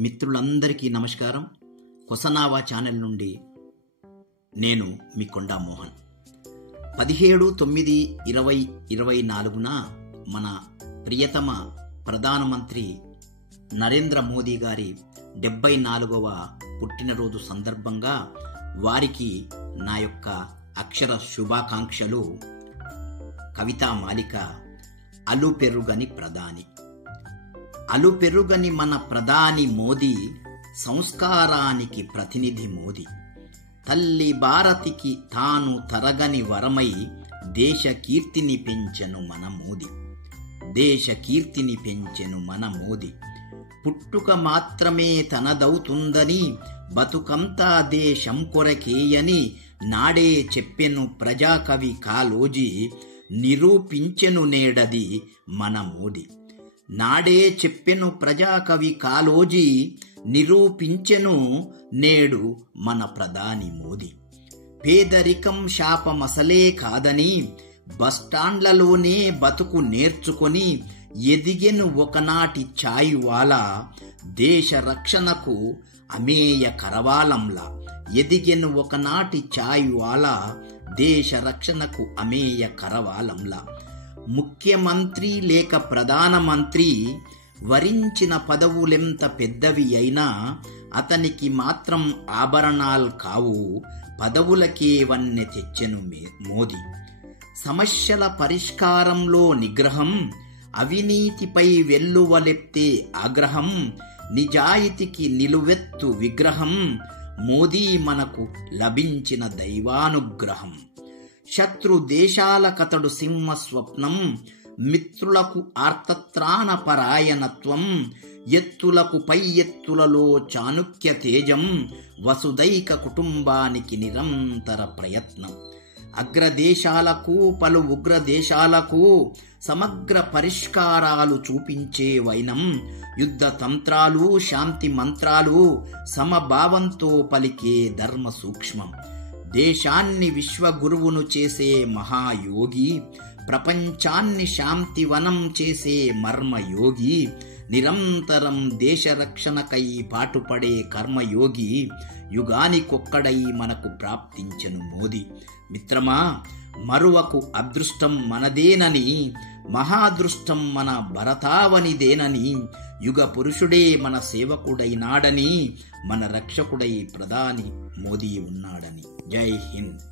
మిత్రులందరికీ నమస్కారం. కొసనావా ఛానల్ నుండి నేను మీ కొండా మోహన్. 17/9/2024 మన ప్రియతమ ప్రధానమంత్రి నరేంద్ర మోదీ గారి 74వ పుట్టినరోజు సందర్భంగా వారికి నా యొక్క అక్షర శుభాకాంక్షలు. కవితా మాలిక అలుపెరుగని ప్రధాని. అలుపెరుగని మన ప్రధాని మోదీ, సంస్కారానికి ప్రతినిధి మోదీ. తల్లి భారతికి తాను తరగని వరమై దేశ కీర్తిని పెంచెను మన మోదీ. దేశ కీర్తిని పెంచెను మన మోదీ. పుట్టుక మాత్రమే తనదవుతుందని, బతుకంతా దేశం కొరకేయని నాడే చెప్పెను ప్రజాకవి కాళోజీ. నిరూపించెను నేడది మన మోదీ. నాడే చెప్పెను ప్రజాకవి కాళోజీ, నిరూపించెను నేడు మన ప్రధాని మోదీ. పేదరికం శాపమసలే కాదని, బస్టాండ్లలోనే బతుకు నేర్చుకొని ఎదిగెను ఒకనాటి చాయివాలా. దేశ రక్షణకు అమేయ కరవాలంలా ఎదిగెను ఒకనాటి చాయివాలా. దేశ రక్షణకు అమేయ కరవాలంలా. ముఖ్యమంత్రి లేక ప్రధానమంత్రి వరించిన పదవులెంత పెద్దవి అయినా అతనికి మాత్రం ఆభరణాలు కావు, పదవులకే వన్నె తెచ్చెను మోదీ. సమస్యల పరిష్కారంలో నిగ్రహం, అవినీతిపై వెల్లువలెత్తే ఆగ్రహం, నిజాయితీకి నిలువెత్తు విగ్రహం. మోదీ మనకు లభించిన దైవానుగ్రహం. శత్రు దేశాలకతడు సింహ స్వప్నం, మిత్రులకు ఆర్తత్రాణ పరాయణత్వం. ఎత్తులకు పై ఎత్తులలో చాణుక్య తేజం, వసుదైక కుటుంబానికి నిరంతర ప్రయత్నం. అగ్రదేశాలకు పలు ఉగ్రదేశాలకు సమగ్ర పరిష్కారాలు చూపించే వైనం. యుద్ధ తంత్రాలు శాంతి మంత్రాలు సమభావంతో పలికే ధర్మ సూక్ష్మం. దేశాన్ని విశ్వగురువును చేసే మహాయోగి, ప్రపంచాన్ని శాంతివనం చేసే మర్మయోగి. నిరంతరం దేశ రక్షణకై పాటుపడే కర్మయోగి. యుగానికొక్కడై మనకు ప్రాప్తించెను మోదీ. మిత్రమా, మరువకు అదృష్టం మనదేనని, మహాదృష్టం మన భరతావనిదేనని. యుగ పురుషుడే మన సేవకుడైనాడని, మన రక్షకుడై ప్రధాని మోదీ ఉన్నాడని. జై హింద్.